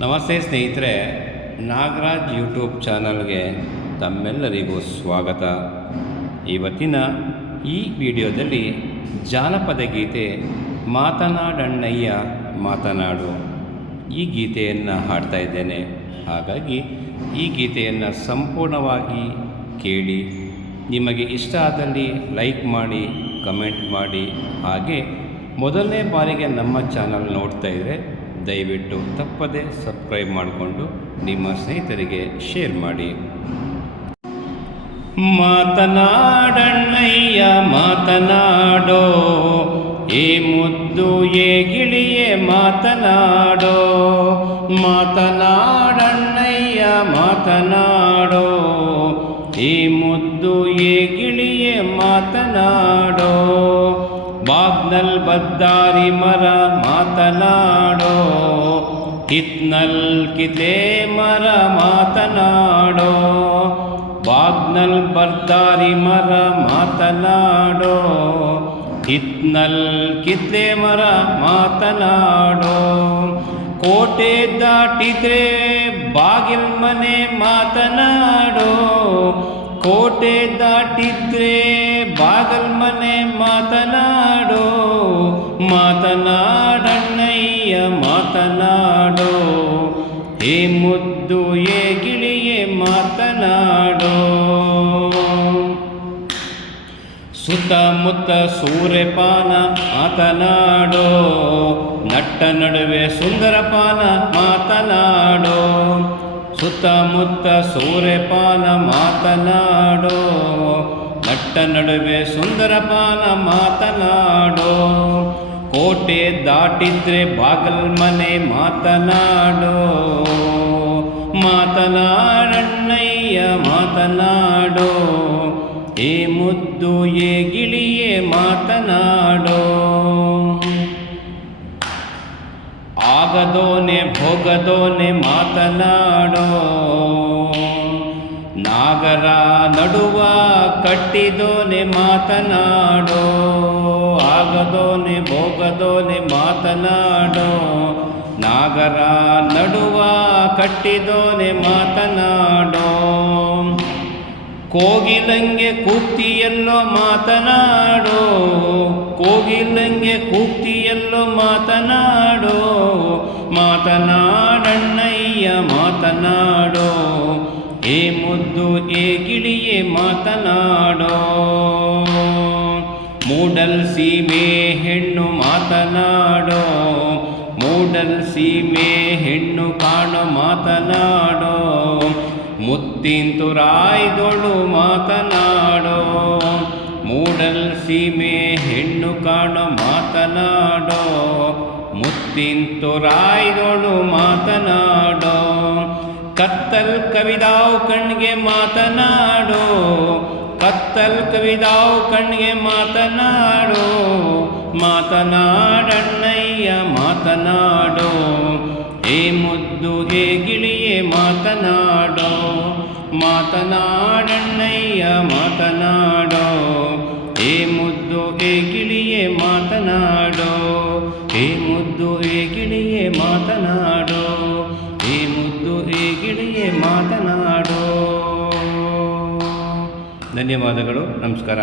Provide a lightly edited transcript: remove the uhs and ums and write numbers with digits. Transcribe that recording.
ನಮಸ್ತೆ ಸ್ನೇಹಿತರೆ, ನಾಗರಾಜ್ ಯೂಟ್ಯೂಬ್ ಚಾನಲ್ಗೆ ತಮ್ಮೆಲ್ಲರಿಗೂ ಸ್ವಾಗತ. ಇವತ್ತಿನ ಈ ವಿಡಿಯೋದಲ್ಲಿ ಜಾನಪದ ಗೀತೆ ಮಾತನಾಡಣ್ಣಯ್ಯ ಮಾತನಾಡು ಈ ಗೀತೆಯನ್ನು ಹಾಡ್ತಾ ಇದ್ದೇನೆ. ಹಾಗಾಗಿ ಈ ಗೀತೆಯನ್ನು ಸಂಪೂರ್ಣವಾಗಿ ಕೇಳಿ. ನಿಮಗೆ ಇಷ್ಟ ಆದಲ್ಲಿ ಲೈಕ್ ಮಾಡಿ, ಕಮೆಂಟ್ ಮಾಡಿ. ಹಾಗೆ ಮೊದಲನೇ ಬಾರಿಗೆ ನಮ್ಮ ಚಾನಲ್ ನೋಡ್ತಾ ಇದ್ದರೆ ದಯವಿಟ್ಟು ತಪ್ಪದೆ ಸಬ್ಸ್ಕ್ರೈಬ್ ಮಾಡಿಕೊಂಡು ನಿಮ್ಮ ಸ್ನೇಹಿತರಿಗೆ ಶೇರ್ ಮಾಡಿ. ಮಾತನಾಡಣ್ಣಯ್ಯ ಮಾತನಾಡೋ, ಏ ಮುದ್ದು ಏ ಗಿಳಿಯೇ ಮಾತನಾಡೋ. ಮಾತನಾಡಣ್ಣಯ್ಯ ಮಾತನಾಡೋ, ಏ ಮುದ್ದು ಏ ಗಿಳಿಯೇ ಮಾತನಾಡೋ. ಬಾಗ್ನಲ್ ಬದ್ದಾರಿ ಮರ ಮಾತನಾಡೋ, ಕಿತ್ನಲ್ ಕಿತೆ ಮರ ಮಾತನಾಡೋ. ಬಾಗ್ನಲ್ ಬದ್ದಾರಿ ಮರ ಮಾತನಾಡೋ, ಕಿತ್ನಲ್ ಕಿತ್ತೆ ಮರ ಮಾತನಾಡೋ. ಕೋಟೆ ದಾಟಿದ್ರೆ ಬಾಗಿಲ್ ಮನೆ ಮಾತನಾಡೋ, ಕೋಟೆ ದಾಟಿದ್ರೆ ಬಾಗಲ್ ಮನೆ ಮಾತನಾಡೋ. ಮಾತನಾಡಣ್ಣಯ್ಯ ಮಾತನಾಡೋ, ಹೇ ಮುದ್ದು ಏ ಗಿಳಿಯೇ ಮಾತನಾಡೋ. ಸುತ್ತಮುತ್ತ ಸೂರ್ಯಪಾನ ಮಾತನಾಡೋ, ನಟ್ಟ ನಡುವೆ ಸುಂದರಪಾನ ಮಾತನಾಡೋ. ಸುತ್ತಮುತ್ತ ಸೂರ್ಯಪಾನ ಮಾತನಾಡೋ, ನಟ್ಟ ನಡುವೆ ಸುಂದರಪಾನ ಮಾತನಾಡೋ. ಕೋಟೆ ದಾಟಿದ್ರೆ ಬಾಗಲ್ ಮನೆ ಮಾತನಾಡೋ. ಮಾತನಾಡಣ್ಣಯ್ಯ ಮಾತನಾಡೋ, ಏ ಮುದ್ದು ಏ ಗಿಳಿಯೇ ಮಾತನಾಡೋ. ಆಗದೋನೆ ಭೋಗದೋನೆ ಮಾತನಾಡೋ, ನಾಗರ ನಡುವ ಕಟ್ಟಿದೋನೆ ಮಾತನಾಡೋ. ಆಗದೋನೆ ಭೋಗದೋನೆ ಮಾತನಾಡೋ, ನಾಗರ ನಡುವ ಕಟ್ಟಿದೋನೆ ಮಾತನಾಡೋ. ಕೋಗಿಲಂಗೆ ಕೂಗ್ತಿಯಲ್ಲೋ ಮಾತನಾಡೋ, ಕೋಗಿಲಂಗೆ ಕೂಗ್ತಿಯಲ್ಲೋ ಮಾತನಾಡೋ. ಮಾತನಾಡಣ್ಣಯ್ಯ ಮಾತನಾಡೋ, ಏ ಮುದ್ದು ಏ ಗಿಳಿಯೇ ಮಾತನಾಡೋ. ಮೂಡಲ್ ಸೀಮೆ ಹೆಣ್ಣು ಮಾತನಾಡೋ, ಮೂಡಲ್ ಸೀಮೆ ಹೆಣ್ಣು ಕಾಣೋ ಮಾತನಾಡೋ. ಮುತ್ತಿಂತುರಾಯ್ದೊಳು ಮಾತನಾಡೋ, ಮೂಡಲ್ ಸೀಮೆ ಹೆಣ್ಣು ಕಾಣೋ ಮಾತನಾಡೋ. ಮುತ್ತಿಂತುರಾಯ್ದೊಳು ಮಾತನಾಡೋ. ಕತ್ತಲ್ ಕವಿದಾವ್ ಕಣ್ಗೆ ಮಾತನಾಡೋ, ಕತ್ತಲ್ ಕವಿದಾವ್ ಕಣ್ಗೆ ಮಾತನಾಡೋ. ಮಾತನಾಡಣ್ಣಯ್ಯ ಮಾತನಾಡೋ, ಏ ಮುದ್ದು ಏ ಗಿಳಿಯೇ ಮಾತನಾಡೋ. ಮಾತನಾಡಣ್ಣಯ್ಯ ಮಾತನಾಡೋ, ಏ ಮುದ್ದು ಏ ಗಿಳಿಯೇ ಮಾತನಾಡೋ. ಏ ಮುದ್ದು ಏ ಗಿಳಿಯೇ ಮಾತನಾಡೋ, ಏ ಮುದ್ದು ಏ ಗಿಳಿಯೇ ಮಾತನಾಡೋ. ಧನ್ಯವಾದಗಳು. ನಮಸ್ಕಾರ.